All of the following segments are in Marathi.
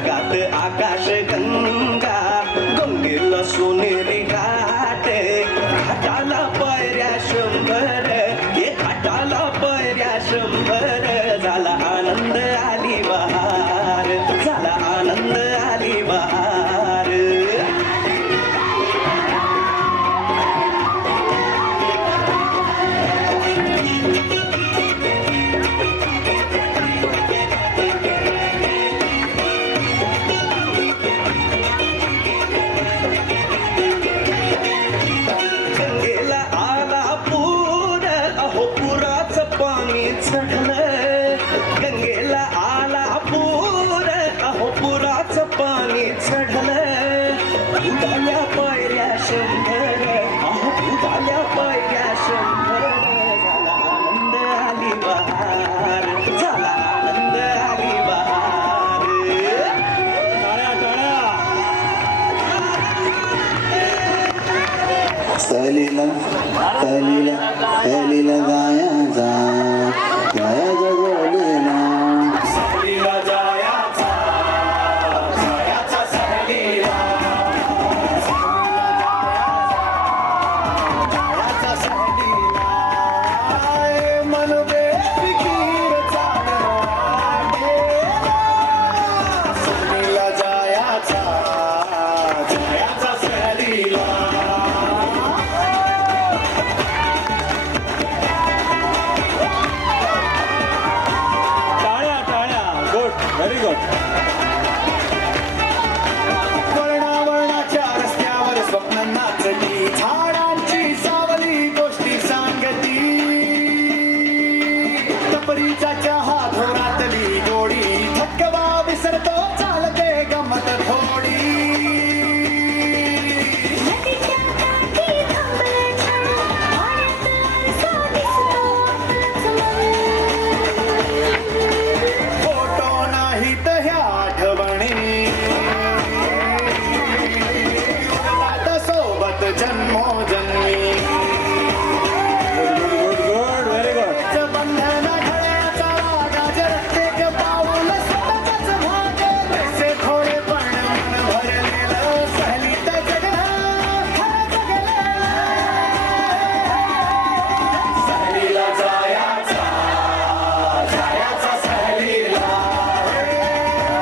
निसर्गात आकाश गंगा गंगेला सोनेरी घाट घाटाला पायऱ्या शंभर हे घाटाला पायऱ्या शंभर झाला आनंद आली बहार झाला आनंद आली बहार गंगेला आला पूर अहो पुराचं पाणी चढलं गंगेला आला पूर अहो पुराचं पाणी चढलं उडाल्या पायऱ्या शंभर अहो उडाल्या पायऱ्या शंभर झाला आनंद आली बहार झाला आनंद आली बहार सहलीला सहलीला सहलीला जायचा जायचा गोडीला सहलीला जायचा जायचा सहलीला जायचा सहलीला मन बेफिकीर चालवाटे सहलीला जायचा जायचा सहलीला व्हेरी गुड. वळणावळणाच्या रस्त्यावर स्वप्न नाचती झाडांची सावली गोष्टी सांगती टपरीचा चहा धोरातली गोडी थकवा विसरतो चालते गमत थोडी फोटो नाहीत ह्या आठवणी आता सोबत जन्मोजन्मी गुड व्हेरी गुड. बंधन घड्याचा रागाचे प्रत्येक पाऊल स्वतःच भागे तसे थोडे पण मन भरलेलं सहलीत जगलं खरं जगलं सहलीला जायचा जायचा सहलीला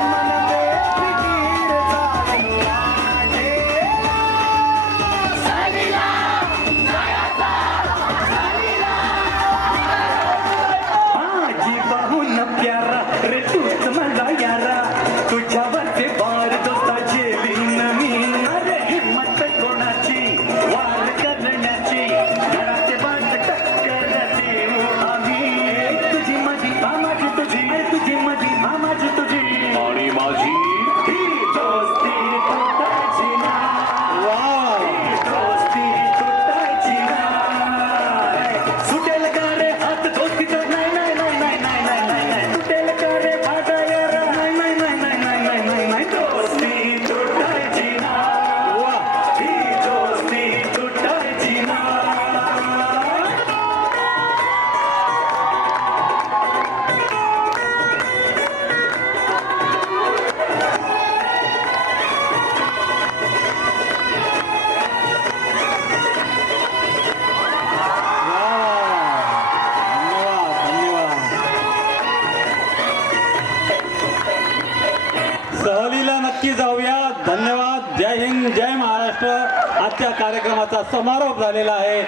मन बेफिकीर चालू वाटे सहलीला आजी पाहून प्यारा रे तूच माझा यारा तुझ्यावरचे बार दोस्ता जेलीन मी अरे हिम्मत कोणाची वार करण्याची घराचे बाज टक्करची आम्ही तुझी माझी मामाची तुझी तुझी माझी मामाची तुझी आणि माझी ही दोस्ती तुटायची ना ही दोस्ती तुटायची ना सुटेल का रे हात दोस्तीचा नाही नाही नाही नाही नाही नाही नाही सुटेल का रे फाटा यार नाही नाही नाही नाही नाही नाही नाही नाही दोस्ती तुटायची ना ही दोस्ती तुटायची ना सहलीला नक्की जाऊया. धन्यवाद. जय हिंद जय महाराष्ट्र. आजच्या कार्यक्रमाचा समारोप झालेला आहे.